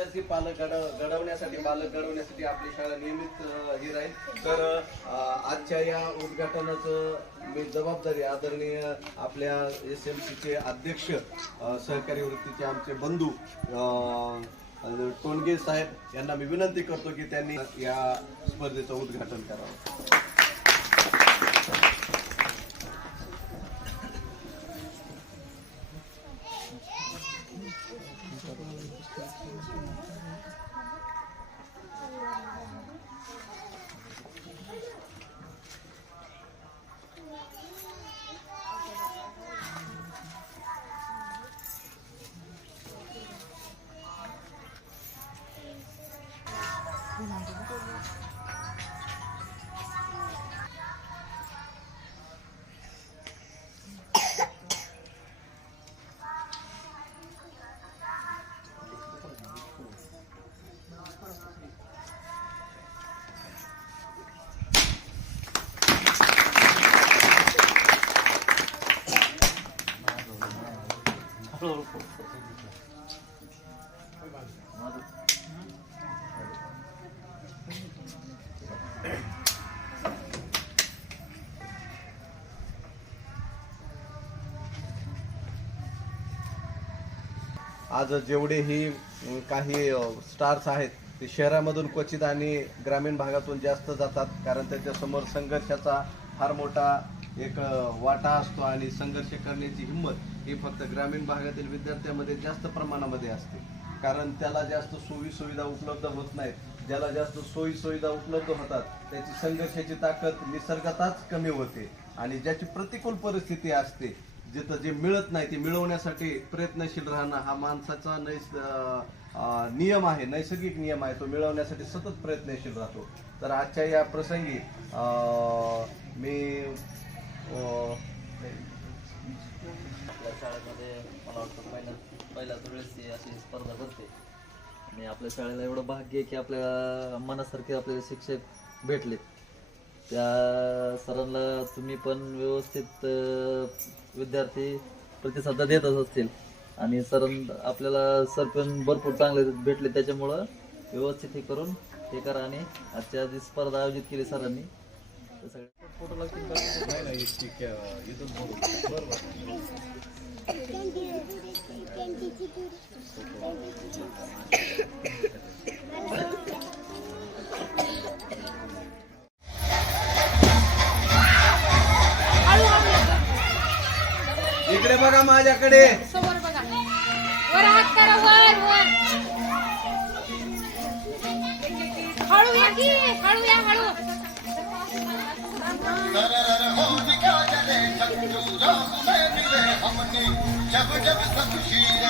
विद्यार्थी पालक घडवण्यासाठी पालक घडवण्यासाठी आपली शाळा नियमित ही राहील. तर आजच्या या उद्घाटनाचं मी जबाबदारी आदरणीय आपल्या SMCचे अध्यक्ष सहकारी वृत्तीचे आमचे बंधू टोनगे साहेब यांना मी विनंती करतो की त्यांनी या स्पर्धेचं उद्घाटन करावं. आज जेवढेही काही स्टार्स आहेत ते शहरामधून क्वचित आणि ग्रामीण भागातून जास्त जातात, कारण त्याच्यासमोर संघर्षाचा फार मोठा एक वाटा असतो आणि संघर्ष करण्याची हिंमत ही फक्त ग्रामीण भागातील विद्यार्थ्यांमध्ये जास्त प्रमाणामध्ये असते, कारण त्याला जास्त सोयी सुविधा उपलब्ध होत नाहीत. ज्याला जास्त सोयी सुविधा उपलब्ध होतात त्याची संघर्षाची ताकद निसर्गातच कमी होते आणि ज्याची प्रतिकूल परिस्थिती असते जिथं जे मिळत नाही ते मिळवण्यासाठी प्रयत्नशील राहणं हा माणसाचा नियम आहे, नैसर्गिक नियम आहे. तो मिळवण्यासाठी सतत प्रयत्नशील राहतो. तर आजच्या या प्रसंगी मी आपल्या शाळेमध्ये मला वाटतं पहिल्याच वेळेस अशी स्पर्धा भरते आणि आपल्या शाळेला एवढं भाग्य आहे की आपल्या मनासारखे आपल्याला शिक्षक भेटलेत. त्या सरांना तुम्ही पण व्यवस्थित विद्यार्थी प्रतिसाद देतच असतील आणि आपल्याला सर पण भरपूर चांगले भेटले, त्याच्यामुळं व्यवस्थित हे करून हे करा. आणि आजच्या जी स्पर्धा आयोजित केली सरांनी सगळे फोटो लागतील इकडे बघा माझ्याकडे. समोर बघा. वर हात करा. वर वर हळू या की हळू या हळू. जब जब सब शीर